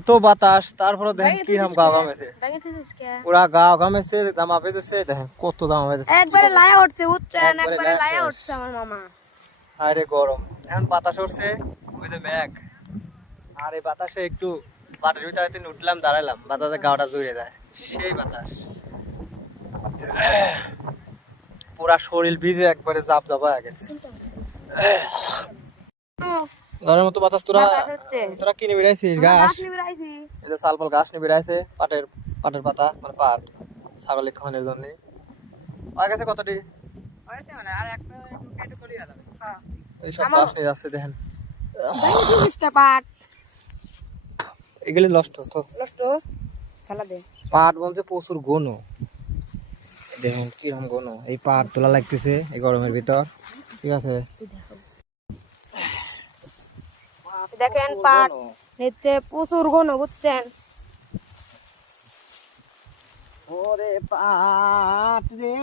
এত বাতাস, তারপরে দেখেন কি রকম গাও ঘামেছে, পুরা গাও ঘামেছে, দামা পেতেছে, দেখেন কত দামা পেতেছে, একবারে লায়া উঠছে উচ্চান, একবারে লায়া উঠছে আমার মামা। আরে গরম, এখন বাতাস উঠছে, ওই যে মেঘ, আর এই বাতাসে একটু বাটের ভিতরে উঠলাম, দাঁড়ালাম, বাতাসে গাওটা জুড়ে যায়, সেই বাতাস, পুরা শরীর ভিজে একবারে জাপ জাপা গেছে। ঘরের মতো বাতাস, তোরা তোরা কিনে বেড়াইছিস ঘাস, এই যে সালপাল ঘাস নিয়ে বেড়াইছে, পাটের পাটের পাতা, মানে পাট ছাগলের খাওয়ানোর জন্য। আর গেছে কতটি এইসব ঘাস নিয়ে যাচ্ছে, দেখেন এগুলি নষ্ট তো, পাট বলছে প্রচুর ঘন, দেখুন কিরকম ঘন, এই পাট তোলা লাগতেছে এই গরমের ভিতর, ঠিক আছে। দেখেন পাট নিচে প্রচুর ঘন, বুঝছেন? ওরে পাট রে